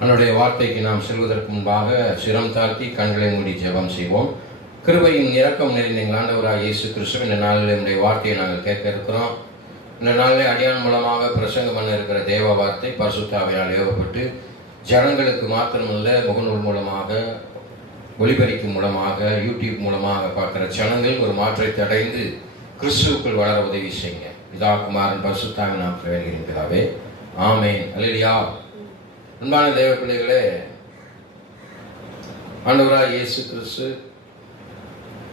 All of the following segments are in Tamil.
அவனுடைய வார்த்தைக்கு நாம் செல்வதற்கு முன்பாக சிரம் தாழ்த்தி கண்களை மூடி ஜெபம் செய்வோம். கிருபையும் இரக்கம் நிறைந்த எங்கள் ஆண்டவராக இயேசு கிறிஸ்து, இந்த நாளில் என்னுடைய வார்த்தையை நாங்கள் கேட்க இருக்கிறோம். இந்த நாளில் அடியான் மூலமாக பிரசங்கம் பண்ண இருக்கிற தேவ வார்த்தை பரிசுத்தாவியால் ஏவப்பட்டு ஜனங்களுக்கு மாத்திரமல்ல, முகநூல் மூலமாக, ஒலிபரிக்கும் மூலமாக, யூடியூப் மூலமாக பார்க்குற ஜனங்கள் ஒரு மாற்றத்தை அடைந்து கிறிஸ்துவுக்குள் வளர உதவி செய்யுங்க. பிதா குமாரன் பரிசுத்தாவின் நாமத்தில் வேண்டுகிறேன் பிதாவே, ஆமென். அல்லேலூயா. அன்பான தேவ பிள்ளைகளே, ஆண்டவராக இயேசு கிறிஸ்து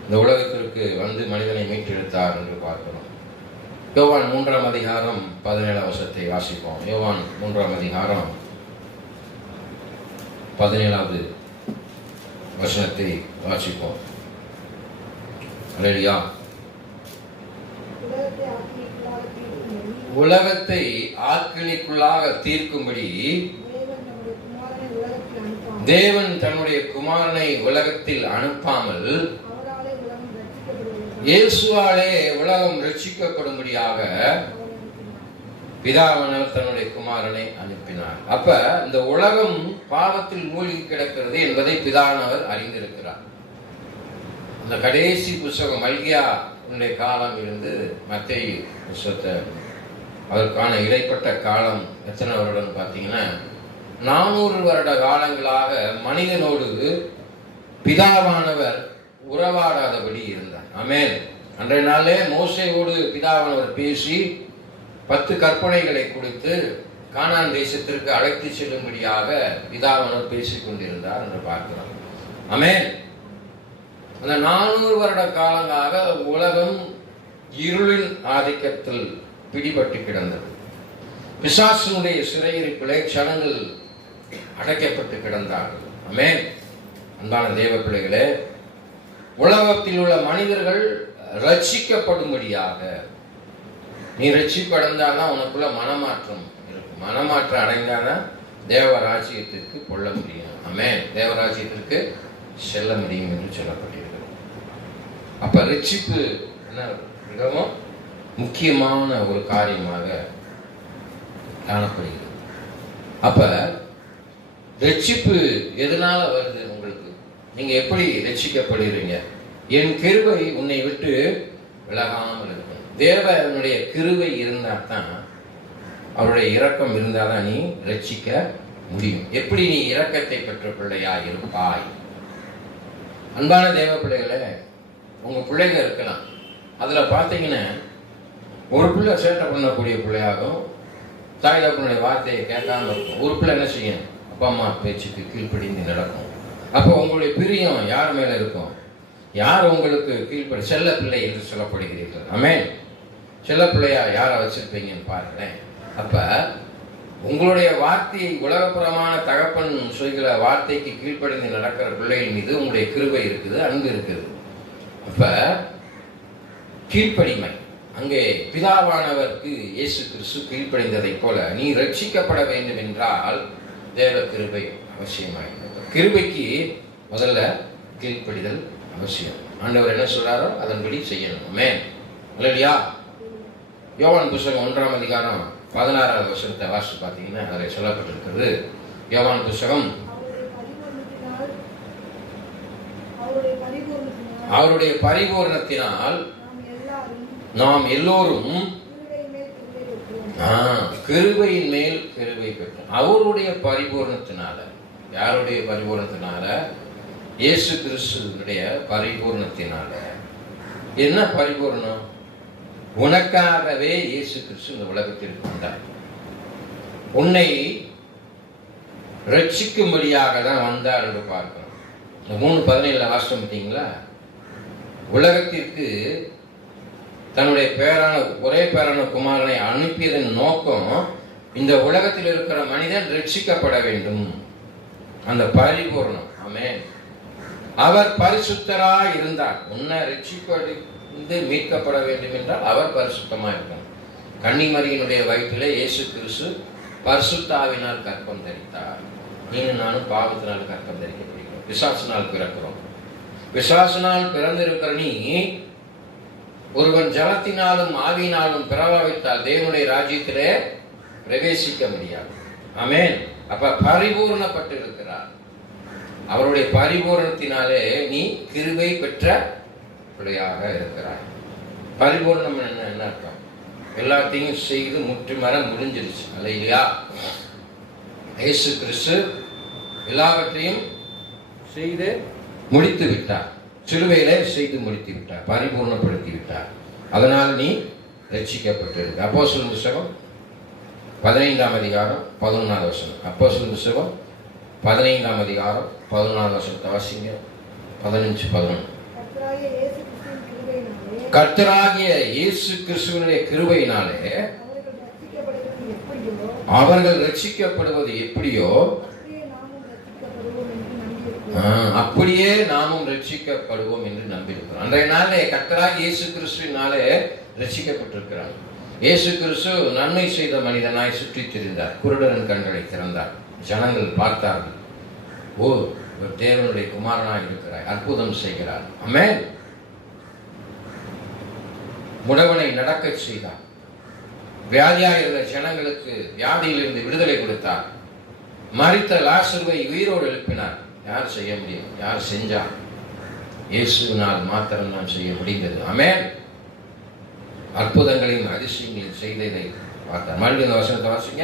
இந்த உலகத்திற்கு வந்து மனிதனை மீட்டெடுத்தார் என்று பார்க்கிறோம். யோவான் 3ஆம் அதிகாரம் 17ஆம் வசனத்தை வாசிப்போம். யோவான் 3ஆம் அதிகாரம் 17வது வசனத்தை வாசிப்போம். அல்லேலூயா. உலகத்தை ஆக்கினிக்குள்ளாக தீர்க்கும்படி தேவன் தன்னுடைய குமாரனை உலகத்தில் அனுப்பாமல் இயேசுவாலே உலகம் ரட்சிக்கப்படும்படியாக பிதாவானவர் தன்னுடைய குமாரனை அனுப்பினார். அப்ப இந்த உலகம் பாவத்தில் மூழ்கி கிடக்கிறது என்பதை பிதாவானவர் அறிந்திருக்கிறார். அந்த கடைசி புத்தகம் மல்கியா காலம் இருந்து மத்தேயு புத்தகத்தை, அதற்கான இடைப்பட்ட காலம் எத்தனை வருடம் பார்த்தீங்கன்னா 400 வருட காலங்களாக மனிதனோடு பிதாவானவர் உறவாடாதபடி இருந்தார். ஆமென். அன்றைய நாளே மோசேயோடு பிதாவானவர் பேசி 10 கற்பனைகளை கொடுத்து கானான் தேசத்திற்கு அழைத்து செல்லும்படியாக பிதாவானவர் பேசிக் கொண்டிருந்தார் என்று பார்க்கிறோம். ஆமென். அந்த 400 வருட காலங்களாக உலகம் இருளின் ஆதிக்கத்தில் பிடிபட்டு கிடந்தது. பிசாசினுடைய சிறையிருப்பிலே ஜனங்கள் அடைக்கப்பட்டு கிடந்தார்கள். ஆமென். அன்பான தேவ பிள்ளைகளே, உலகத்தில் உள்ள மனிதர்கள் ரட்சிக்கப்படும்படியாக, நீ ரட்சிப்படைந்தால்தான் உனக்குள்ள மனமாற்றம் இருக்கும். மனமாற்றம் அடைந்தால்தான் தேவராஜ்யத்திற்கு கொள்ள முடியும். ஆமென். தேவராஜ்யத்திற்கு செல்ல முடியும் என்று சொல்லப்பட்டிருக்கிறது. அப்ப ரட்சிப்பு என்ன மிகவும் முக்கியமான ஒரு காரியமாக காணப்படுகிறது. அப்ப ரட்சிப்பு எதனால வருது? உங்களுக்கு நீங்க எப்படி ரட்சிக்கப்படுகிறீங்க? என் கிருபை உன்னை விட்டு விலகாமல் இருக்கும். தேவனுடைய கிருபை இருந்தால் தான், அவருடைய இரக்கம் இருந்தால் தான் நீ ரட்சிக்க முடியும். எப்படி நீ இரக்கத்தை பெற்ற பிள்ளையா இருப்பாய்? அன்பான தேவ பிள்ளைகளே, உங்க பிள்ளைங்க இருக்கலாம். அதுல பார்த்தீங்கன்னா ஒரு பிள்ளை சேட்டை பண்ணக்கூடிய பிள்ளையாகும், தாய் தகப்பனுடைய வார்த்தையை கேட்காம இருக்கும். ஒரு பிள்ளை என்ன செய்யும்? அப்பா அம்மா பேச்சுக்கு கீழ்ப்படிந்து நடக்கும். அப்போ உங்களுடைய பிரியம் யார் மேல இருக்கும்? யார் உங்களுக்கு கீழ்ப்படி? செல்ல பிள்ளை என்று சொல்லப்படுகிறீர்கள். ஆமென். செல்ல பிள்ளையா யாரை வச்சிருப்பீங்கன்னு பாருங்களேன். அப்ப உங்களுடைய வார்த்தையை, உலகப்புறமான தகப்பன் சொல்கிற வார்த்தைக்கு கீழ்ப்படிந்து நடக்கிற பிள்ளைகள் மீது உங்களுடைய கிருபை இருக்குது, அன்பு இருக்குது. அப்ப கீழ்ப்படிமை, அங்கே பிதாவானவருக்கு இயேசு கிறிஸ்து கீழ்ப்படிந்ததை போல நீ ரட்சிக்கப்பட வேண்டும் என்றால் தேவ கிருபை அவசியமாயிருக்கிறது. கிருபைக்கு முதல்ல கீழ்ப்படிதல் அவசியம். ஆண்டவர் என்ன சொல்றாரோ அதன்படி செய்யணும். ஆமென். அல்லேலூயா. யோவான் புத்தகம் 1ஆம் அதிகாரம் 16வது வசனத்தை வாசித்து பார்த்தீங்கன்னா அதில் சொல்லப்பட்டிருக்கிறது. யோவான் புத்தகம் அவருடைய பரிபூரணத்தினால் நாம் எல்லோரும் கிருபையின் மேல் கிருபை பெற்றோம். அவருடைய பரிபூரணத்தினால. யாருடைய பரிபூரணத்தினால? இயேசு கிறிஸ்துவினுடைய பரிபூரணத்தினால. என்ன பரிபூரணம்? உனக்காகவே இயேசு கிறிஸ்து இந்த உலகத்திற்கு வந்தார். உன்னை ரட்சிக்கும்படியாக தான் வந்தார் என்று பார்க்கிறோம். 3:17 வாசித்து பார்த்தீங்களா? உலகத்திற்கு தன்னுடைய ஒரே பேரான குமாரனை அனுப்பியதன் நோக்கம் இந்த உலகத்தில் இருக்கிற மனிதன் ரட்சிக்கப்பட வேண்டும். அந்த பரிபூர்ணம். ஆமென். அவர் பரிசுத்தராய் இருந்தார். உன்னை ரட்சிப்படைந்து மீட்கப்பட வேண்டும் என்றால் அவர் பரிசுத்தமாக இருக்கணும். கன்னிமரியினுடைய வயிற்றிலே இயேசு கிறிஸ்து பரிசுத்தாவினால் கற்பம் தரித்தார். நீங்களும் நானும் பாவத்தினால் கற்பம் தரிக்கப்படுகிறோம். பிசாசினால் பிறக்கிறோம். பிசாசினால் பிறந்திருக்கிற நீ ஒருவன் ஜலத்தினாலும் ஆவியினாலும் பிறவாவிட்டால் தேவனுடைய ராஜ்யத்திலே பிரவேசிக்க முடியாது. ஆமென். அப்ப பரிபூர்ணப்பட்டு இருக்கிறார். அவருடைய பரிபூரணத்தினாலே நீ கிருபை பெற்ற பிள்ளையாக இருக்கிறாய். பரிபூர்ணம் என்ன அர்த்தம்? எல்லாத்தையும் செய்து முற்றுமர முடிஞ்சிருச்சு, அல்லையா? இயேசு கிறிஸ்து எல்லாவற்றையும் செய்து முடித்து விட்டார். சிலுவையில செய்து முடித்து விட்டார், பரிபூர்ணப்படுத்தி விட்டார். அதனால் நீ ரட்சிக்கப்பட்டிருக்க. அப்போஸ்தலர் புத்தகம் 15ஆம் அதிகாரம் 11ஆவது வசனம். அப்போஸ்தலர் புத்தகம் 15ஆம் அதிகாரம் 11ஆவது வசனத்தை வாசிங்க. 15-11. கர்த்தராகிய இயேசு கிறிஸ்துவினுடைய கிருபையினாலே அவர்கள் ரட்சிக்கப்படுவது எப்படியோ அப்படியே நாமும் ரட்சிக்கப்படுவோம் என்று நம்பியிருக்கிறோம். அன்றைய நாளே கர்த்தராகிய இயேசு கிறிஸ்துவினாலே ரட்சிக்கப்பட்டிருக்கிறார். இயேசு கிறிஸ்து நன்மை செய்த மனிதனாய் சுற்றி திரிந்தார். குருடரின் கண்களை திறந்தார். ஜனங்கள் பார்த்தார்கள், ஓ, இவர் தேவனுடைய குமாரனாய் இருக்கிறார், அற்புதம் செய்கிறார். ஆமென். முடவனை நடக்க செய்தார். வியாதியாக இருந்த ஜனங்களுக்கு வியாதியிலிருந்து விடுதலை கொடுத்தார். மரித்த லாசருவை உயிரோடு எழுப்பினார். யார் செய்ய முடியும்? யார் செஞ்சார்? இயேசுவினால் மாத்திரம் நாம் செய்ய முடிந்தது. ஆமென். அற்புதங்களையும் அதிசயங்களையும் செய்ததை பார்த்தார். மறுபடியும் இந்த வசனத்தை வாசிங்க.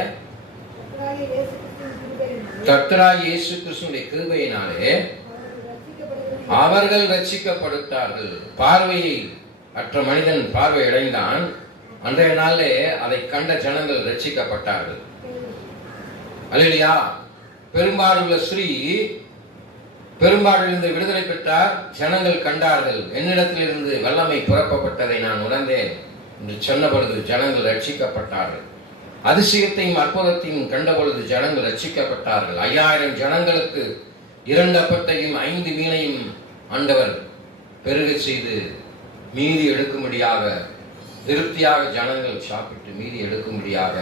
கர்த்தராகிய இயேசு கிறிஸ்துவினுடைய கிருபையினாலே அவர்கள் ரட்சிக்கப்படுத்தார்கள். பார்வையை அற்ற மனிதன் பார்வை அடைந்தான். அன்றைய நாளே அதை கண்ட ஜனங்கள் ரட்சிக்கப்பட்டார்கள். அல்லேலூயா. பெரும்பாடுள்ள ஸ்ரீ பெரும்பாடிலிருந்து விடுதலை பெற்றார். ஜனங்கள் கண்டார்கள், என்னிடத்திலிருந்து வல்லமை புறப்பட்டதை நான் உணர்ந்தேன் என்று சொன்ன பொழுது ஜனங்கள் ரட்சிக்கப்பட்டார்கள். அதிசயத்தையும் அற்புதத்தையும் கண்ட பொழுது ஜனங்கள் ரட்சிக்கப்பட்டார்கள். 5000 ஜனங்களுக்கு 2 அப்பத்தையும் 5 மீனையும் ஆண்டவர் பெருக செய்து மீதி எடுக்கும்படியாக, திருப்தியாக ஜனங்கள் சாப்பிட்டு மீதி எடுக்கும்படியாக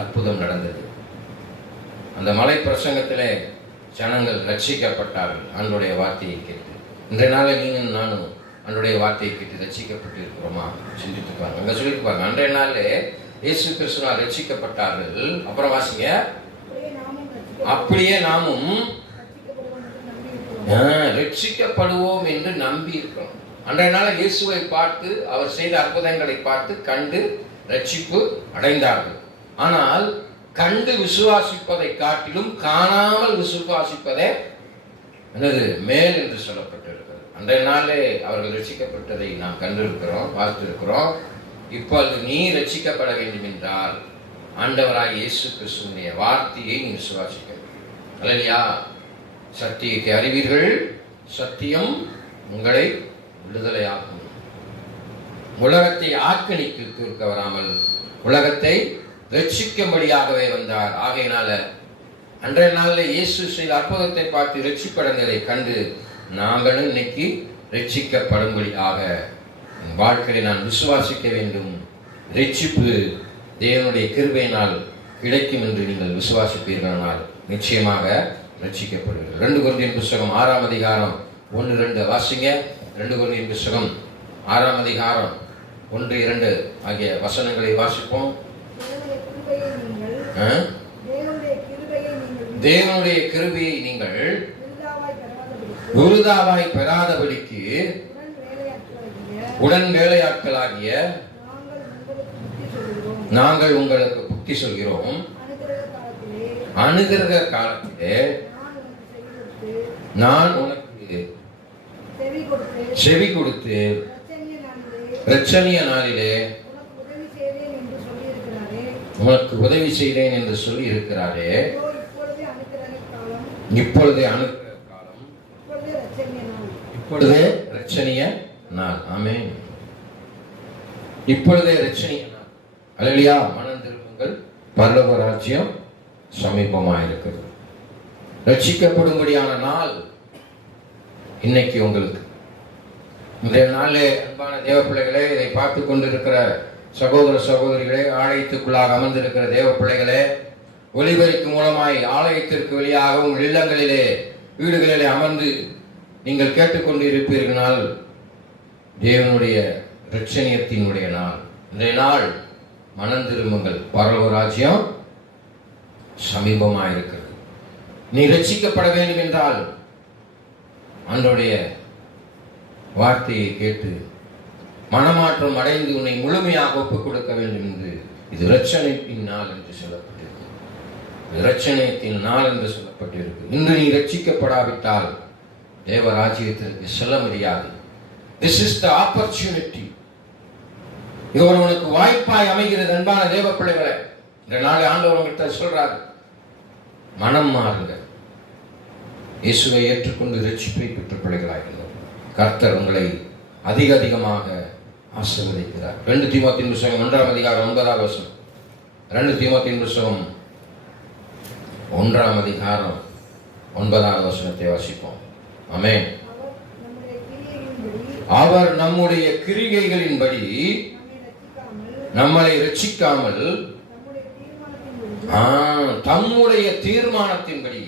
அற்புதம் நடந்தது. அந்த மலை பிரசங்கத்திலே ஜனங்கள் ரட்சிக்கப்பட்டார்கள் ஆண்டவருடைய வார்த்தையை கேட்டு. இன்றைய நாளை நீங்கள் நானும் ஆண்டவருடைய வார்த்தையை கேட்டு ரட்சிக்கப்பட்டு இருக்கிறோமா? சிந்தித்துப்பாங்க. அங்கே சொல்லியிருப்பாங்க, அன்றைய நாளே இயேசு கிறிஸ்துவால் ரட்சிக்கப்பட்டார்கள். அப்புறம் வாசிங்க, அப்படியே நாமும் ரட்சிக்கப்படுவோம் என்று நம்பி இருக்கிறோம். அன்றைய நாள் இயேசுவை பார்த்து, அவர் செய்த அற்புதங்களை பார்த்து கண்டு ரட்சிப்பு அடைந்தார்கள். ஆனால் கண்டு விசுவாசிப்பதை காட்டிலும் காணாமல் விசுவாசிப்பதே என்னது மேல் என்று சொல்லப்பட்டிருக்கிறது. அன்றைய நாளே அவர்கள் ரட்சிக்கப்பட்டதை நாம் கண்டிருக்கிறோம், பார்த்திருக்கிறோம். இப்பொழுது நீ ரட்சிக்கப்பட வேண்டும் என்றால் ஆண்டவராகிய இயேசு கிறிஸ்துவினுடைய வார்த்தையை நீ விசுவாசிக்க வேண்டும். அல்லேலூயா. சத்தியத்தை அறிவீர்கள், சத்தியம் உங்களை விடுதலையாகும். உலகத்தை ஆக்கினிக்கு தீர்க்க வராமல் உலகத்தை ரட்சிக்கும்படியாகவே வந்தார். ஆகையினால அன்றைய நாளில் இயேசு செய்த அற்புதத்தை பார்த்து ரட்சிப்படைந்ததை கண்டு நாங்களும் இன்னைக்கு ரட்சிக்கப்படும்படியாக வாழ்க்கையை நான் விசுவாசிக்க வேண்டும். ரட்சிப்பு தேவனுடைய கிருபையினால் கிடைக்கும் என்று நீங்கள் விசுவாசிப்பீர்களானால் நிச்சயமாக ரட்சிக்கப்படுவீர்கள். 2 கொரிந்தியர் புத்தகம் 6ஆம் அதிகாரம் 1-2 வாசிங்க. 2 கொரிந்தியர் புத்தகம் 6ஆம் அதிகாரம் 1-2 ஆகிய வசனங்களை வாசிப்போம். தேவனுடைய கிருபையை நீங்கள் விருதாவாய் பெறாதபடிக்கு உடன் வேலையாட்களாகிய நாங்கள் உங்களுக்கு புத்தி சொல்கிறோம். அனுகிரக காலத்திலே நான் உனக்கு செவி கொடுத்து இரட்சணிய நாளிலே உனக்கு உதவி செய்தேன் என்று சொல்லி இருக்கிறாரே. இப்பொழுதே அனுகிரக காலம், இப்பொழுதே இரட்சணிய நாள். ஆமென். இப்பொழுதே இரட்சணிய நாள். அல்லேலூயா. மனம் திரும்புங்கள், பரலோக ராஜ்யம் சமீபமாயிருக்கிறது. ரட்சிக்கப்படும்படியான நாள் இன்னைக்கு உங்களுக்கு. இந்த நாளிலே அன்பான தேவ பிள்ளைகளே, இதை பார்த்து கொண்டிருக்கிற சகோதர சகோதரிகளே, ஆலயத்துக்குள்ளாக அமர்ந்திருக்கிற தேவ பிள்ளைகளே, ஒலிபெருக்கு மூலமாய் ஆலயத்திற்கு வெளியாகவும் இல்லங்களிலே வீடுகளிலே அமர்ந்து நீங்கள் கேட்டுக்கொண்டு இருப்பீர்களால் தேவனுடைய இரட்சணியத்தினுடைய நாள். இன்றைய நாள் மனம் திரும்புங்கள், பரலோக ராஜ்யம் சமீபமாக இருக்கிறது. நீ ரட்சிக்கப்பட வேண்டும் என்றால் ஆண்டவருடைய வார்த்தையை கேட்டு மனமாற்றம் அடைந்து உன்னை முழுமையாக ஒப்புக் கொடுக்க வேண்டும் என்று இது இரட்சணியத்தின் நாள் என்று சொல்லப்பட்டிருக்கு. இரட்சணியத்தின் நாள் என்று சொல்லப்பட்டிருக்கு. இன்று நீ ரட்சிக்கப்படாவிட்டால் தேவ ராஜ்யத்திற்கு செல்ல முடியாது. This is the opportunity. இது உனக்கு வாய்ப்பாய் அமைகிறது. அன்பான தேவ பிள்ளைகளை, இந்த நாளை ஆண்டவர் உங்கள்கிட்ட சொல்றாரு, மனம் மாறுங்க, இயேசுவை ஏற்றுக்கொண்டு ரட்சிப்பை பெற்ற பிள்ளைகளாக கர்த்தர் உங்களை அதிக அதிகமாக ஆசீர்வதிக்கிறார். 2 தீமோத்தேயுவின் புத்தகம் 1ஆம் அதிகாரம் 9ஆம் வசனம். 2 தீமோத்தேயுவின் புத்தகம் 1ஆம் அதிகாரம் 9ஆம் வசனத்தை வாசிப்போம். ஆமென். அவர் நம்முடைய கிரியைகளின்படி நம்மளை ரட்சிக்காமல் தம்முடைய தீர்மானத்தின்படி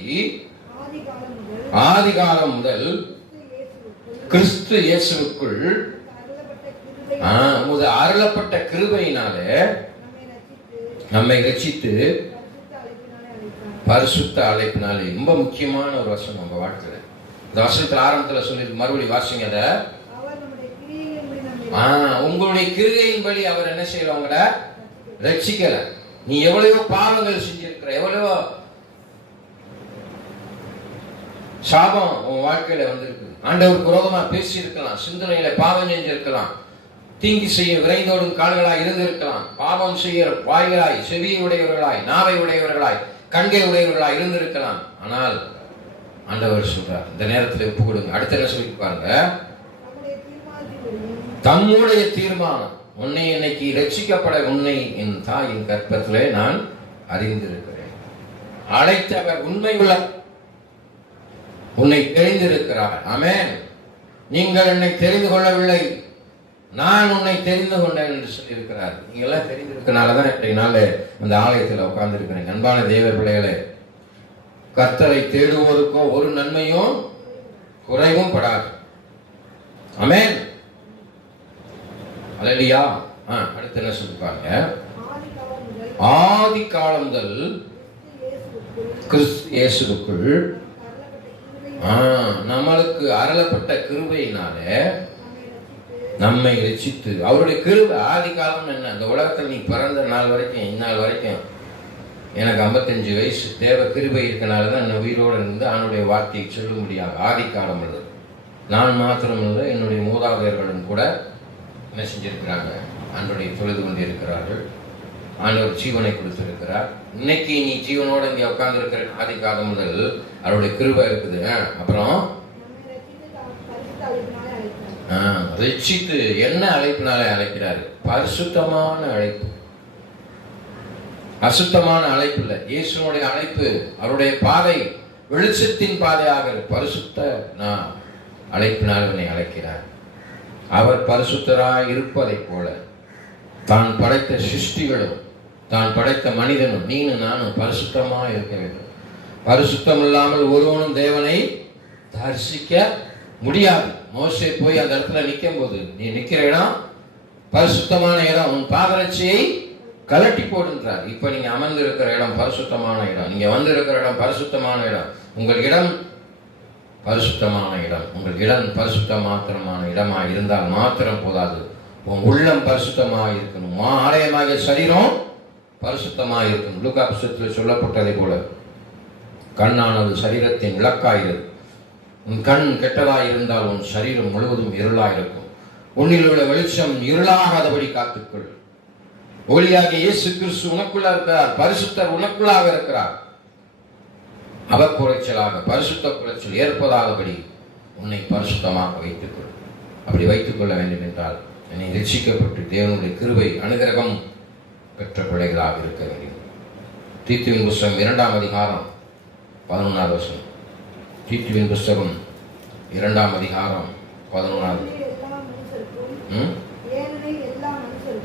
ஆதிகாலம் முதல் கிறிஸ்து இயேசுவுக்குள் அருளப்பட்ட கிருபையினாலே நம்மை ரட்சித்து பரிசுத்த அழைப்பினாலே. ரொம்ப முக்கியமான ஒரு வசனம் நம்ம வாழ்க்கையில. இந்த வசனத்துல ஆரம்பத்துல சொல்லி மறுபடியும் வாசிங்க. அத உங்களுடைய கிருபையின்படி அவர் என்ன செய்யல, உங்களை ரட்சிக்கல. நீ எவ்வளவோ பாவங்கள் செஞ்சிருக்கிற, எவ்வளவோ சாபம் உன் வாழ்க்கையில வந்திருக்கு. ஆண்டவருக்கு விரோதமா பேசி இருக்கலாம், சிந்தனையில பாவம் செஞ்சிருக்கலாம், தீங்கி செய்ய விரைந்தோடும் கால்களாய் இருந்திருக்கலாம், பாவம் செய்ய வாய்களாய், செவியை உடையவர்களாய், நாவை உடையவர்களாய், கண்கை உடையவர்களாய் இருந்திருக்கலாம். ஆனால் ஆண்டவர் சொல்றார், இந்த நேரத்தில் ஒப்பு கொடுங்க. அடுத்த என்ன சொல்லி பாருங்க, தம்முடைய தீர்மானம். உன்னை இன்னைக்கு ரட்சிக்கப்பட உன்னை என் தாயின் கற்பத்திலே நான் அறிந்திருக்கிறேன். அழைத்தவர் உண்மை உள்ள உன்னை தெரிந்திருக்கிறார். ஆமென். நீங்கள் என்னை தெரிந்து கொள்ளவில்லை, நான் உன்னை தெரிந்து கொண்டேன் என்று சொல்லியிருக்கிறார். நீங்க எல்லாம் தெரிந்திருக்கனாலதான் இன்றைய நாள் அந்த ஆலயத்தில் உட்கார்ந்து இருக்கிறேன். அன்பான தேவ பிள்ளைகளே, கர்த்தரை தேடுவோருக்கோ ஒரு நன்மையும் குறைவும் படாது. ஆமென். அல்லேலூயா. அடுத்து என்ன சொல்லிருப்பாங்க, ஆதி காலம் முதல் கிறிஸ்து இயேசுவுக்குள் நம்மளுக்கு அருளப்பட்ட கிருபையினாலே நம்மை ரட்சித்து. அவருடைய கிருபை ஆதி காலம் என்ன, இந்த உலகத்தில் நீ பிறந்த நாள் வரைக்கும் இந்நாள் வரைக்கும் எனக்கு 55 வயசு தேவ கிருபை இருக்கனாலதான் என்ன உயிரோடு இருந்து அவனுடைய வார்த்தையை சொல்ல முடியாது. ஆதி காலம் உள்ளது. நான் மாத்திரம் இல்லை, என்னுடைய மூதாதையர்களும் கூட என்ன செஞ்சிருக்கிறாங்க, ஆண்டவரை தொழுது கொண்டு இருக்கிறார்கள். ஆண்டவர் ஜீவனை கொடுத்திருக்கிறார். இன்னைக்கு நீ ஜீவனோட இங்க உட்கார்ந்து இருக்கிற ஆதி காலம் முதல் அவருடைய கிருபை இருக்குது. அப்புறம் ரட்சித்து என்ன அழைப்பினாலே அழைக்கிறாரு, பரிசுத்தமான அழைப்பு. அசுத்தமான அழைப்பு இல்லை. இயேசுனுடைய அழைப்பு, அவருடைய பாதை வெளிச்சத்தின் பாதையாக பரிசுத்த அழைப்பினால் என்னை அழைக்கிறார். அவர் பரிசுத்தராய் இருப்பதை போல தான் படைத்த சிருஷ்டிகளும் தான் படைத்த மனிதனும் நீனும் நானும் பரிசுத்தமாக இருக்க வேண்டும். பரிசுத்தம் இல்லாமல் ஒருவனும் தேவனை தரிசிக்க முடியாது. மோசே போய் அந்த இடத்துல நிற்கும் போது, நீ நிற்கிற இடம் பரிசுத்தமான இடம், உன் பாதரட்சியை கலட்டி போடுன்றார். இப்ப நீங்க அமர்ந்து இருக்கிற இடம் பரிசுத்தமான இடம், நீங்க வந்து இருக்கிற இடம் பரிசுத்தமான இடம், உங்கள் இடம் பரிசுத்தமான இடம். உங்கள் இடம் பரிசுத்த மாத்திரமான இடமா இருந்தால் மாத்திரம் போதாது, உன் உள்ளம் பரிசுத்தமாக இருக்கணும். ஆலயமாக சரீரம் பரிசுத்தமாக இருக்கணும். லூக்கா புத்தகத்தில் சொல்லப்பட்டதை போல கண்ணானது சரீரத்தின் விளக்காகிறது. உன் கண் கெட்டதாய் இருந்தால் உன் சரீரம் முழுவதும் இருளாக இருக்கும். உன்னில் உள்ள வெளிச்சம் இருளாகாதபடி காத்துக்கொள். ஒளியாகிய இயேசு கிறிஸ்து உனக்குள்ள இருக்கிறார். பரிசுத்தர் உனக்குள்ளாக இருக்கிறார். அவக்குறைச்சலாக பரிசுத்த குறைச்சல் ஏற்பதாகபடி உன்னை பரிசுத்தமாக வைத்துக்கொள். அப்படி வைத்துக் கொள்ள வேண்டும் என்றால் என்னை ரட்சிக்கப்பட்டு தேவனுடைய கிருபை அனுகிரகம் பெற்ற பிள்ளைகளாக இருக்க வேண்டும். தீத்துவின் புஸ்தகம் 2ஆம் அதிகாரம் 11ஆவது வசனம். தீத்துவின் புஸ்தகம் 2ஆம் அதிகாரம் 11ஆவது.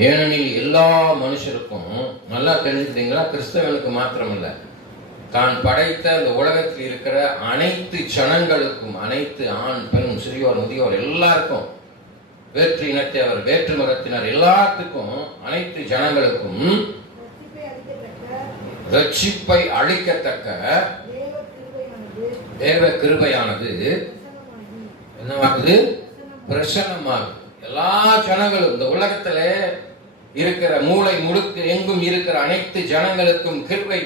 ஏனெனில் எல்லா மனுஷருக்கும், நல்லா தெரிஞ்சுக்கிட்டீங்களா, கிறிஸ்தவனுக்கு மாத்திரமல்ல, தான் படைத்த இந்த உலகத்தில் இருக்கிற அனைத்து ஜனங்களுக்கும், அனைத்து ஆண் பெண் சிறியோர் முதியோர் எல்லாருக்கும், வேற்று இனத்தவர் வேற்று மதத்தினர் எல்லாத்துக்கும், அனைத்து ஜனங்களுக்கும் ரட்சிப்பை அளிக்கத்தக்க தேவ கிருபையானது என்னவாகுது? பிரசன்னமாகுது. எல்லா ஜனங்களும், இந்த உலகத்துல இருக்கிற மூளை முழுக்க எங்கும் இருக்கிற அனைத்து ஜனங்களுக்கும் கிருபை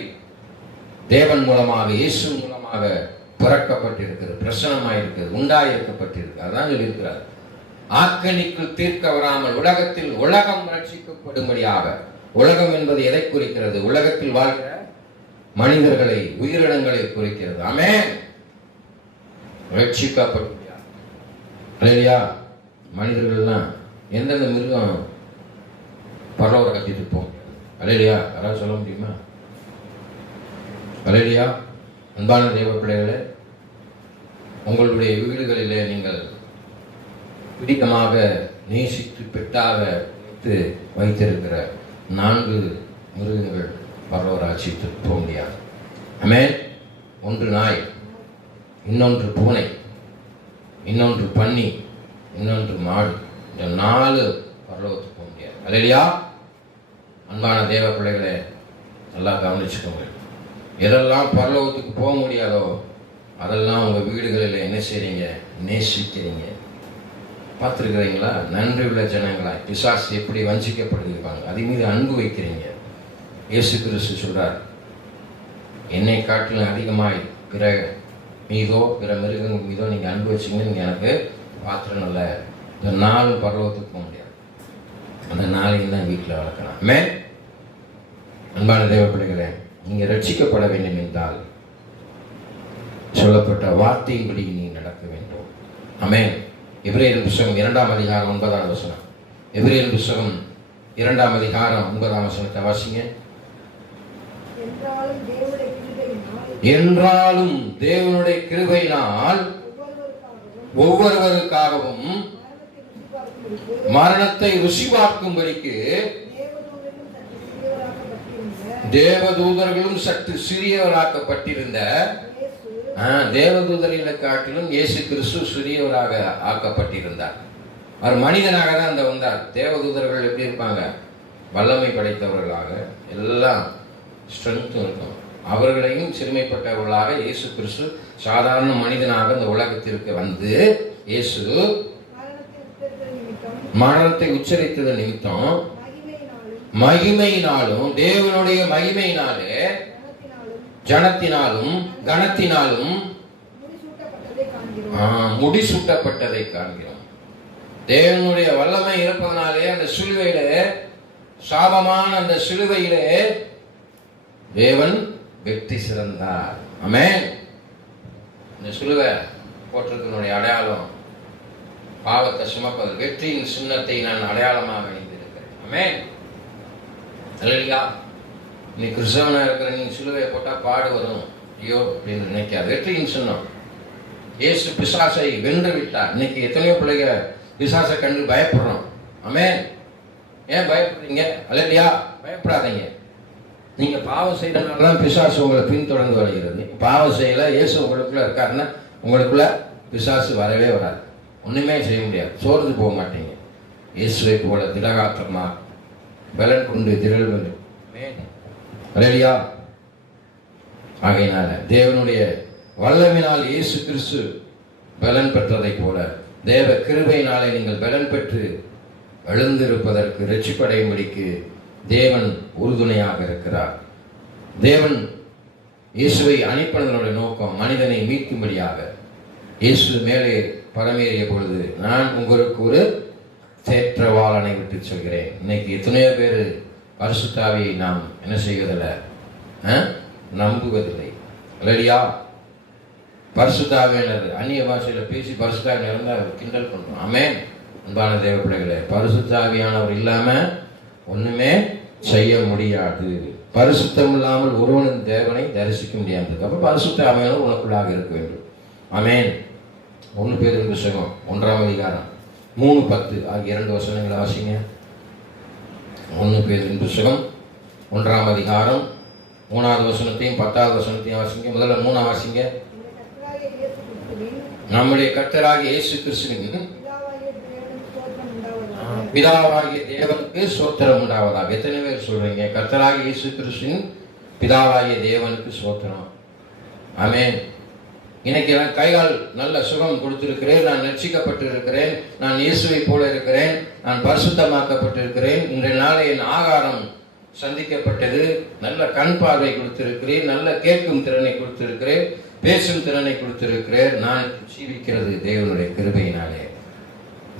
தேவன் மூலமாக, இயேசு மூலமாக பிறக்கப்பட்டிருக்கிறது, பிரசன்னமாயிருக்கிறது, உண்டாயிருக்கப்பட்டிருக்கு. அதான் சொல்லியிருக்கிறார். ஆக்கணிக்குள் தீர்க்க வராமல் உலகத்தில் உலகம் ரட்சிக்கப்படும்படியாக. உலகம் என்பது எதை குறிக்கிறது? உலகத்தில் வாழ்கிற மனிதர்களை, உயிரினங்களை குறிக்கிறது. ஆமென். ரட்சிக்கப்படும்படியாக. இல்லையா? மனிதர்கள்லாம் எந்தெந்த மிருகம் பரலோரை கட்டிட்டு இருப்போம். இல்லையா? யாராவது சொல்ல முடியுமா? இல்லையா? அன்பான தேவ பிள்ளைகளே, உங்களுடைய வீடுகளிலே நீங்கள் பிடித்தமாக நேசித்து பெட்டாக வைத்திருக்கிற 4 மிருகங்கள் பரலோராட்சிக்கு போக முடியாது. ஆமென். ஒன்று நாய், இன்னொன்று பூனை, இன்னொன்று பன்னி, இன்னொன்று மாடு. இந்த 4 பரலோகத்துக்கு போக முடியாது. அல்லேலூயா. அன்பான தேவ பிள்ளைகளே, நல்லா கவனிச்சுக்கோங்க. எதெல்லாம் பரலோகத்துக்கு போக முடியாதோ அதெல்லாம் உங்கள் வீடுகளில் என்ன செய்றீங்க? நேசிக்கிறீங்க. பார்த்துருக்கிறீங்களா? நன்றி உள்ள ஜனங்களா பிசாசு எப்படி வஞ்சிக்கப்படுகிறாங்க, அது மீது அன்பு வைக்கிறீங்க. இயேசு கிறிஸ்து சொல்றார், என்னை காட்டிலும் அதிகமாய் பிற மீதோ பிற மிருகங்கள் மீதோ நீங்கள் அன்பு வச்சிங்கன்னு நீங்கள் எனக்கு பாத்திரம் நல்ல. இந்த 4 பரலோகத்துக்கு போக முடியாது. அந்த 4 தான் வீட்டில் வளர்க்கலாம். ஆமென். அன்பான தேவ பிள்ளைகளே, நீங்கள் ரட்சிக்கப்பட வேண்டும் என்றால் சொல்லப்பட்ட வார்த்தையின்படி நீ நடக்க வேண்டும். ஆமென். எபிரேயர் புத்தகம் 2ஆம் அதிகாரம் 9ஆம் வசனம். எபிரேயர் புத்தகம் 2ஆம் அதிகாரம் 9ஆம் வசனத்தை வாசிங்க. என்றாலும் தேவனுடைய கிருபையினால் ஒவ்வொருவருக்காகவும் மரணத்தை ருசி பார்க்கும்படிக்கு தேவதூதர்களும் சற்று சிறியவராக்கப்பட்டிருந்த, தேவதூதர்களை காட்டிலும் இயேசு கிறிஸ்து சிறியவராக ஆக்கப்பட்டிருந்தார். அவர் மனிதனாக தான் அந்த வந்தார். தேவதூதர்கள் எப்படி இருப்பாங்க? வல்லமை படைத்தவர்களாக, எல்லாம் ஸ்ட்ரென்த்தும் இருக்கும். அவர்களையும் சிறுமைப்பட்டவர்களாக இயேசு கிறிஸ்து சாதாரண மனிதனாக இந்த உலகத்திற்கு வந்து இயேசு மரணத்தை உச்சரித்தது நிமித்தம் மகிமையினாலும் தேவனுடைய மகிமையினாலே ஜனத்தினாலும் கனத்தினாலும் முடிசூட்டப்பட்டதை காண்கிறோம். தேவனுடைய வல்லமை இருப்பதனாலே அந்த சிலுவையிலே, சாபமான அந்த சிலுவையிலே தேவன் வெற்றி சிறந்தார். ஆமென். இந்த சிலுவை போட்டிருக்கனுடைய அடையாளம் பாவத்தை சுமப்பது. வெற்றியின் சின்னத்தை நான் அடையாளமாக அணிந்திருக்கிறேன். ஆமென். அல்லேலூயா. நீ கிறிஸ்தவனா இருக்கிற நீ சிலுவையை போட்டால் பாடு வரும், ஐயோ அப்படின்னு நினைக்காது. வெற்றியின் சின்னம். இயேசு பிசாசை வென்று விட்டார். இன்னைக்கு எத்தனையோ பிள்ளைங்க பிசாசை கண்டு பயப்படுறோம். ஆமென். ஏன் பயப்படுறீங்க? அல்லேலூயா. பயப்படாதீங்க. நீங்க பாவம் செய்தனால்தான் பிசாசு உங்களை பின்தொடர்ந்து வருகிறது. பாவம் செய்யல, இயேசு உங்களுக்குள்ள இருக்காருன்னா உங்களுக்குள்ள பிசாசு வரவே வராது. ஒண்ணுமே செய்ய முடியாது. சோர்ந்து போக மாட்டீங்க. இயேசுவை போல திடகாத்திரமா பலன் கொண்டு திரள் வேண்டும். அல்லேலூயா. ஆகையினால தேவனுடைய வல்லமையினால் இயேசு கிறிஸ்து பலன் பெற்றதை போல தேவ கிருபையினாலே நீங்கள் பலன் பெற்று எழுந்திருப்பதற்கு, ரட்சிப்படையும்படிக்கு தேவன் உறுதுணையாக இருக்கிறார். தேவன் இயேசுவை அனுப்பினதனுடைய நோக்கம் மனிதனை மீட்கும்படியாக. இயேசு மேலே பரமேறிய பொழுது, நான் உங்களுக்கு ஒரு தேற்றவாளனை விட்டு சொல்கிறேன். இன்னைக்கு எத்தனையோ பேர் பரிசுத்த ஆவியை நாம் என்ன செய்வதில்லை? நம்புவதில்லை. அல்லேலூயா. பரிசுத்த ஆவியானவர் அந்நிய பாஷையில் பேசி பரிசுத்த ஆவியானவர் இருந்தால் கிண்டல் பண்ணுறோம். ஆமென். அன்பான தேவ பிள்ளைகளே, பரிசுத்த ஆவியானவர் இல்லாம ஒண்ணுமே செய்ய முடியாது. பரிசுத்தம் இல்லாமல் ஒருவனின் தேவனை தரிசிக்க முடியாது. அப்ப பரிசுத்த ஆவியானவர் உனக்குள்ளாக இருக்க வேண்டும். ஆமென். 1 பேதுரு புத்தகம் 1ஆம் அதிகாரம் 3:10 ஆகிய 2 வசனங்களை வாசிங்க. 1 பேதுரு புத்தகம் 1ஆம் அதிகாரம் 3வது வசனத்தையும் 10வது வசனத்தையும் வாசிங்க. முதல்ல 3 வாசிங்க. நம்முடைய கர்த்தராகிய இயேசு கிறிஸ்துவின் பிதாவாகிய தேவனுக்கு ஸ்தோத்திரம் உண்டாவதாக. எத்தனை பேர் சொல்றீங்க? கர்த்தராகிய இயேசு கிறிஸ்துவின் பிதாவாகிய தேவனுக்கு ஸ்தோத்திரம். ஆமென். இன்னைக்கு எல்லாம் கைகால் நல்ல சுகம் கொடுத்திருக்கிறேன். நான் ரட்சிக்கப்பட்டு இருக்கிறேன். நான் இயேசுவை போல இருக்கிறேன். நான் பரிசுத்தமாக்கப்பட்டிருக்கிறேன். இன்றைய நாளை என் ஆகாரம் சந்திக்கப்பட்டது. நல்ல கண் பார்வை கொடுத்திருக்கிறேன். நல்ல கேட்கும் திறனை கொடுத்திருக்கிறேன். பேசும் திறனை கொடுத்திருக்கிறேன். நான் ஜீவிக்கிறது தேவனுடைய கிருபையினாலே.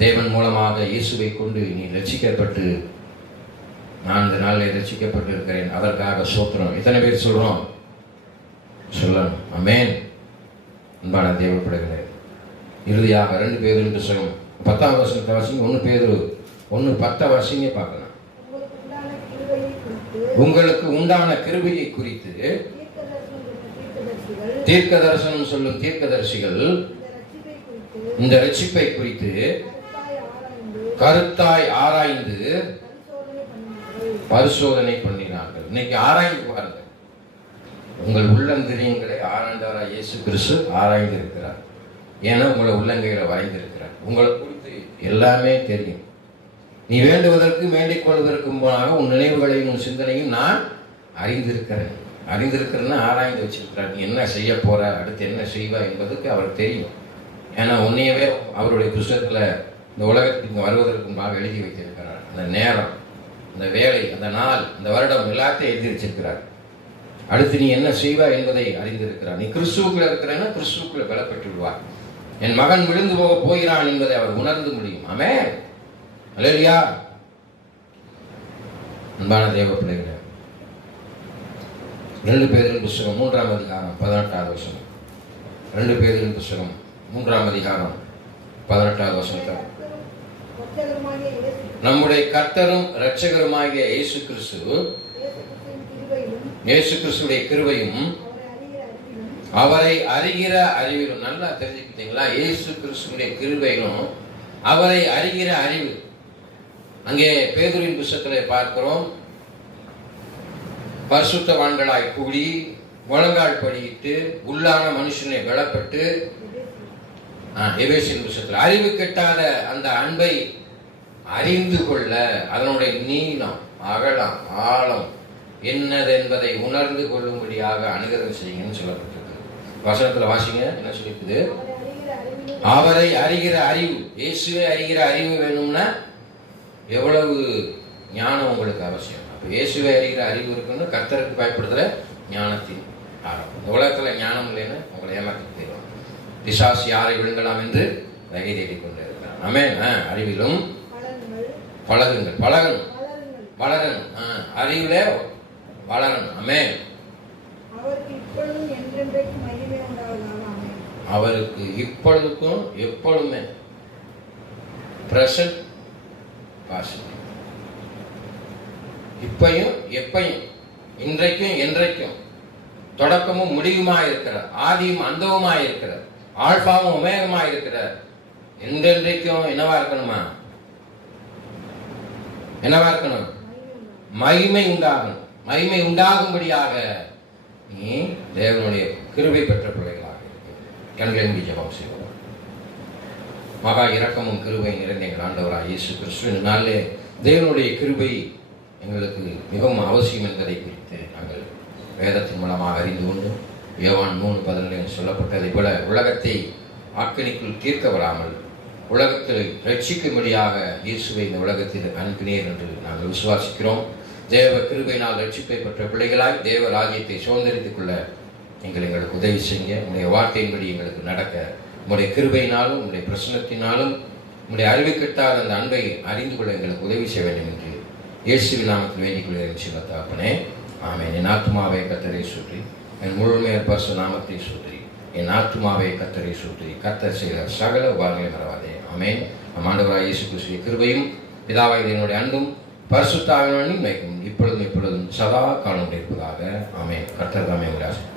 தேவன் மூலமாக இயேசுவை கொண்டு நீ ரட்சிக்கப்பட்டு, நான் இந்த நாளில் ரட்சிக்கப்பட்டு இருக்கிறேன். அதற்காக ஸ்தோத்திரம். எத்தனை பேர் சொல்றோம்? சொல்லணும். ஆமென். அன்பான தேவப்பிள்ளைகளே, இறுதியாக 2 பேதுரு புத்தகம் 10ஆம் வசனத்தை வாசிங்க. 1 பேதுரு 1:10 வாசிங்க பார்க்கலாம். உங்களுக்கு உண்டான கிருபையை குறித்து தீர்க்க தரிசனம் சொல்லும் தீர்க்கதரிசிகள் இந்த ரட்சிப்பை குறித்து கருத்தாய் ஆராய்ந்து பரிசோதனை பண்ணினார்கள். இன்னைக்கு ஆராய்ந்து பாருங்க. உங்கள் உள்ளந்திரியங்களை ஆராய்ந்தவராய் இயேசு கிறிஸ்து ஆராய்ந்து இருக்கிறார். ஏன்னா உங்களை உள்ளங்கையில வரைந்திருக்கிறார். உங்களை குறித்து எல்லாமே தெரியும். நீ வேண்டுவதற்கு வேண்டிக் கொள்வதற்கு முன்பாக உன் நினைவுகளையும் உன் சிந்தனையும் நான் அறிந்திருக்கிறேன். அறிந்திருக்கிறேன்னா ஆராய்ந்து வச்சிருக்கிறார். நீ என்ன செய்ய போற, அடுத்து என்ன செய்வா என்பதுக்கு அவருக்கு தெரியும். ஏன்னா உன்னையவே அவருடைய புத்தகத்துல இந்த உலகத்துக்கு வருவதற்கு முன்பாக எழுதி வைத்திருக்கிறார். அந்த நேரம், அந்த வேலை, அந்த நாள், அந்த வருடம் எல்லாத்தையும் எழுதி வச்சிருக்கிறார். அடுத்து நீ என்ன செய்வா என்பதை அறிந்திருக்கிறார். நீ கிறிஸ்துவுக்குள்ள இருக்கிறேன்னா கிறிஸ்துவுக்குள்ள பலப்பட்டு விடுவார். என் மகன் விழுந்து போக போகிறான் என்பதை அவர் உணர்ந்து முடியும். ஆமென். அல்லேலூயா. அன்பான தேவ பிள்ளைகளே, 2 பேதுரு புத்தகம் 3ஆம் அதிகாரம் 18வது வசனம். 2 பேதுரு புத்தகம் 3ஆம் அதிகாரம் 18வது வசனத்தை நம்முடைய கர்த்தரும் இரட்சகருமாகிய இயேசு கிறிஸ்துவுடைய கிருபையும் அவரை அறிகிற அறிவிலும். நல்லா தெரிஞ்சுக்கிட்டீங்களா? இயேசு கிறிஸ்துவுடைய கிருபையிலும் அவரை அறிகிற அறிவு. அங்கே பேதுருவின் புத்தகத்திலே பார்க்கிறோம், பரிசுத்தவான்களாய் கூடி முழங்கால் படியிட்டு உள்ளான மனுஷனை பலப்பட்டு, எபேசியன் புத்தகத்தில் அறிவு கெட்டாத அந்த அன்பை அறிந்து கொள்ள அதனுடைய நீளம் அகலம் ஆழம் என்னது என்பதை உணர்ந்து கொள்ளும்படியாக அனுகிரகம் செய்யுங்கன்னு சொல்லப்பட்டிருக்கு. வசனத்துல வாசிங்க, என்ன சொல்லிருக்குது? அவரை அறிகிற அறிவு. இயேசுவை அறிகிற அறிவு வேணும்னா எவ்வளவு ஞானம் உங்களுக்கு அவசியம். அப்ப இயேசுவை அறிகிற அறிவு இருக்குன்னு கர்த்தருக்கு பயப்படுத்துற ஞானத்தின் ஆரம்பம். இந்த உலகத்துல ஞானம் இல்லைன்னு உங்களை ஏமாற்றி போயிடுவாங்க. பிசாசு யாரை விழுங்கலாம் என்று வகை தேடிக் கொண்டு இருக்கிறான். ஆமென். அறிவிலும் பழகுங்கள். பழகணும், வளரணும். அறிவுல வளரணும். ஆமென். அவருக்கு இப்பொழுதுக்கும் எப்பொழுதுமே பிரசன்ட் பாசிட்டிவ். இப்பையும் எப்பையும், இன்றைக்கும் என்றைக்கும், தொடக்கமும் முடிவுமாய் இருக்கிறார், ஆதியும் அந்தவுமாய் இருக்கிறார், ஆல்பாவும் உமேகமாய் இருக்கிறார். என்றென்றைக்கும் என்னவா இருக்கணுமா? என்னவா இருக்கணும்? மகிமை உண்டாகணும். மகிமை உண்டாகும்படியாக நீ தேவனுடைய கிருபை பெற்ற பிள்ளைகளாக கண்களை மூடி ஜெபம் செய்வோம். மகா இரக்கமும் கிருபை நிறைந்த எங்கள் ஆண்டவராக இயேசு கிறிஸ்து, நாளே தேவனுடைய கிருபை எங்களுக்கு மிகவும் அவசியம் என்பதை குறித்து நாங்கள் வேதத்தின் மூலமாக அறிந்து கொண்டு, யோவான் 3:17 சொல்லப்பட்டதை போல உலகத்தை ஆக்கணிக்குள் தீர்க்க வராமல் உலகத்தில் ரட்சிக்கும்படியாக இயேசுவை இந்த உலகத்தில் அனுப்பினீர் என்று நாங்கள் விசுவாசிக்கிறோம். தேவ கிருபையினால் ரட்சிப்பை பெற்ற பிள்ளைகளாய் தேவ ராஜ்யத்தை சுதந்திரித்துக் கொள்ள எங்களுக்கு உதவி செய்ய, உங்களுடைய வார்த்தையின்படி எங்களுக்கு நடக்க, உங்களுடைய கிருபையினாலும் உங்களுடைய பிரசன்னத்தினாலும் உங்களுடைய அறிவு கெட்டாத அந்த அன்பை அறிந்து கொள்ள எங்களுக்கு உதவி செய்ய வேண்டும் என்று இயேசுவின் நாமத்தில் வேண்டிக் கொள்கிறேன். சிவ தகப்பனே, ஆமென். என் ஆத்துமாவை கர்த்தரை சுற்றி, என் முழுமையர் பரிசு நாமத்தை சுற்றி, என் ஆத்துமாவை கர்த்தரை சுற்றி, கர்த்தர் செய்த சகல உபாரங்களை மறவாதே. ஆமென். நம் ஆண்டவராகிய இயேசு கிறிஸ்துவின் கிருபையும் பிதாவாகிய என்னுடைய அன்பும் பரிசுத்த ஆவியானவரின் இப்பொழுதும் சதா காலம் இருப்பதாக. ஆமென். கர்த்தர் தாமே உங்களை ஆசீர்வதிப்பார்.